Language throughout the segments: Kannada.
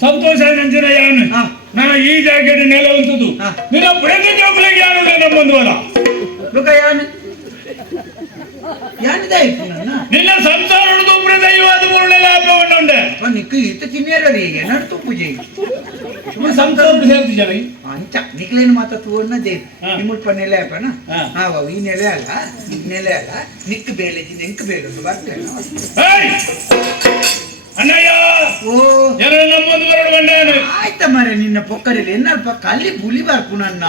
ಸಂತೋಷ ನನ್ನ ಈ ಜಾಗದ ನೆಲ ಉಂಟದು ನಿನ್ನ ಪ್ರತಿ ಜೋಗುಲಿಗೆ ಯಾರು ನಮ್ಮೊಂದುವಲ್ಲ ನಿನ್ನ ಸಂಸಾರ ದೈವಾದ ಮೂರನೇ ನಿಕ್ಕು ಇತ್ತ ತಿನ್ನೇರಿ ಈಗ ನಡ್ತು ಪೂಜೆ ಸಂಸಾರ ಹೇಳ್ತಿದ್ದಾರ ಅಂಚ ನಿಕ್ಲೇನು ಮಾತಾತು ಅನ್ನದೇ ನಿಮ್ಮುಟ್ ಪನ್ನೆಲೆ ಆಪನ ಹಾವ ಈ ನೆಲೆ ಅಲ್ಲ ನೆಲೆ ಅಲ್ಲ ನಿಕ್ಕು ಬೇಲೆ ನಿಂಕು ಬೇಲೆ ಬರ್ತೇನೆ ಅಣ್ಣಯ್ಯ ಓ ಯಾರು ನಮ್ಮೊಂದು ಬರೋಣ ಬಂಡಾನೆ ಆಯ್ತಾ ಮಾರೆ ನಿನ್ನ ಪೊಕ್ಕರಲ್ಲಿ ಎನ್ನಲ್ಪ ಕಲ್ಲಿ ಬುಲಿ ಬಾರ್ಪು ನನ್ನ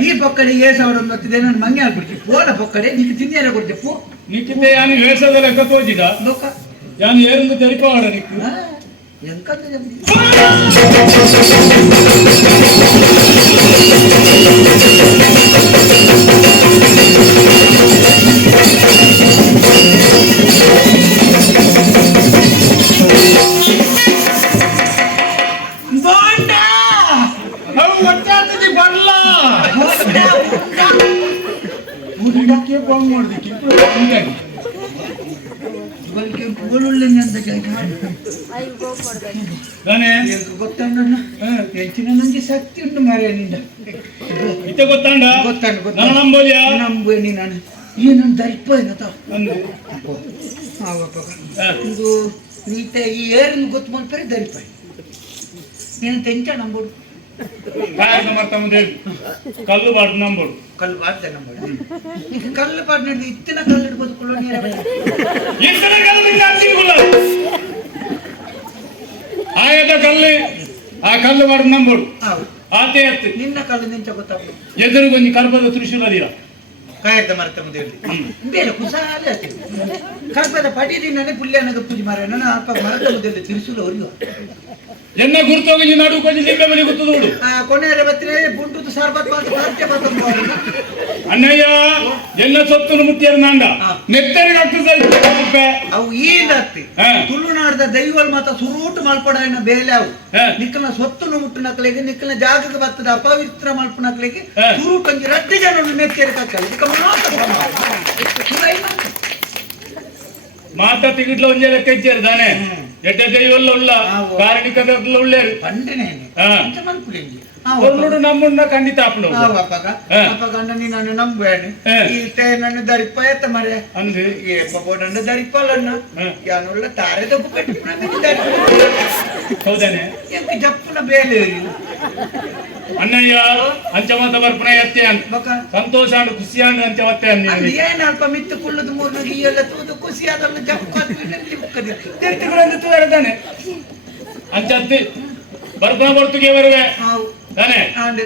ಈ ಪೊಕ್ಕಡಿ 7000 ಹೊತ್ತಿದೆ ನನ್ನ ಮಂಗೆ ಆಗ್ಬಿಡ್ತಿ ಪೋಲ ಪೊಕ್ಕಡೆ ನಿಕ್ಕೆ ತಿನ್ನೇರ ಕೊಡ್ತೆ ಪೋ ನಿಕ್ಕಿತೆ ಯಾನು ವೇಷದ ಲೆಕ್ಕ ತೋಜಿದ ಲೋಕ ಯಾನು ಏರಂದು ತೆರಿಪಾಡ ನಿಕ್ಕು ಎಂಕಂತ ನಂಗೆ ಶಕ್ತಿ ಉಂಟು ಮಾರ್ಯ ನಿಂದ ಗೊತ್ತಾಂಡ ನಂಬೋಲಿ ನಾನು ಈ ನನ್ನ ದರ್ಪ ಏನತ ಇದು ನೀತ ಈ ಏರನ್ನು ಗೊತ್ತು ಮಾಡ್ತಾರೆ ದರ್ಪ ನೀನು ತೆಂಚ ನಂಬೋಡು ಕಲ್ಲು ಬಾರ್ದು ನಂಬೋಡು ಕಲ್ಲು ಬಾರ್ದೆ ನಂಬೋಡು ಈಗ ಕಲ್ಲು ಬಾರ್ದು ನಡೆದು ಇತ್ತಿನ ಕಲ್ಲು ಇಡ್ಬೋದು ಆಯದ ಕಲ್ಲು ಆ ಕಲ್ಲು ಬಾರ್ದು ನಂಬೋಡು ಆತೆ ಅತ್ತೆ ನಿನ್ನ ಕಲ್ಲು ನಿಂಚ ಗೊತ್ತಾಗ್ತದೆ ಎದುರುಗೊಂದು ಕರ್ಪದ ತ್ರಿಶೂಲದಿರ ಕಾಯದ ಮರತ ಬೇರೆ ಕುಸಾಲೆ ಕರ್ಪದ ಪಟಿ ನಾನೇ ಪುಲ್ಯನಾಗ ಪೂಜೆ ಮಾರ ನನ್ನ ಅಪ್ಪ ಮರತ ಮುದ್ದೆ ತ್ರಿಶೂಲ ಹೊರಿಯುವ ಎನ್ನ ಗುರುತೋಗಿ ನಡು ಕೊಂಚ ಲಿಂಗ ಬಲಿ ಗೊತ್ತು ನೋಡು ಕೊನೆಯ ಬತ್ತರೆ ಬುಂಟು ಸಾರ್ಬತ್ ಅಣ್ಣಯ್ಯ ಎಲ್ಲ ಸೊತ್ತು ಮುಟ್ಟಿಯರು ನಾಂಡ ನೆತ್ತರಿಗೆ ಆಗ್ತದೆ ಅವು ಈಗತ್ತಿ ತುಳುನಾಡದ ದೈವಲ್ ಮಾತ ಸುರೂಟು ಮಲ್ಪಡ ಬೇಲೆ ಅವು ನಿಕ್ಕನ ಸೊತ್ತು ಮುಟ್ಟು ನಕಲಿಗೆ ನಿಕ್ಕನ ಜಾಗಕ್ಕೆ ಬರ್ತದ ಅಪವಿತ್ರ ಮಲ್ಪ ನಕಲಿಗೆ ಸುರೂಟಂಗಿ ರಡ್ಡು ಜನ ನೆತ್ತೇರಿ ಕಕ್ಕಲಿ ಮಾತಾ ತೆಗಿಡ್ಲ ಒಂಜೆ ಲೆಕ್ಕ ಇಚ್ಚಾರು ತಾನೆ ಎಡ್ಡೆ ದೈವಲ್ಲ ಉಳ್ಳ ಕಾರಣಿಕದಲ್ಲ ಉಳ್ಳೇರು ನಮ್ಮನ್ನ ಖಂಡಿತ ನಾನು ನಂಬೇನೆ ನನ್ನ ದರಿಪ ಎತ್ತ ಮರೆ ಅಂದ್ರೆ ನನ್ನ ದರಿಪಲ್ಲಣ್ಣ ಯಾನುಳ್ಳ ತಾರೆದ ಹೌದಾನೆ ಜಪ್ಪನ ಬೇಲೆ ಅಣ್ಣಯ್ಯ ಅಂಚಮತ ಬರ್ಪಣ ಎತ್ತೆ ಅಂತ ಸಂತೋಷ ಅಂಡ್ ಖುಷಿ ಅಂಡ್ ಅಂಚ ಒತ್ತೆ ಏನ್ ಅಲ್ಪ ಮಿತ್ತು ಕುಳ್ಳದು ಮೂರ್ನ ಎಲ್ಲ ತೂದು ಖುಷಿ ಅದನ್ನು ಜಪ್ಪಗಳನ್ನು ತೂರದಾನೆ ಅಂಚತ್ತಿ ಬರ್ಪಣ ಬರ್ತುಗೆ ಬರುವೆ ತಾನೆ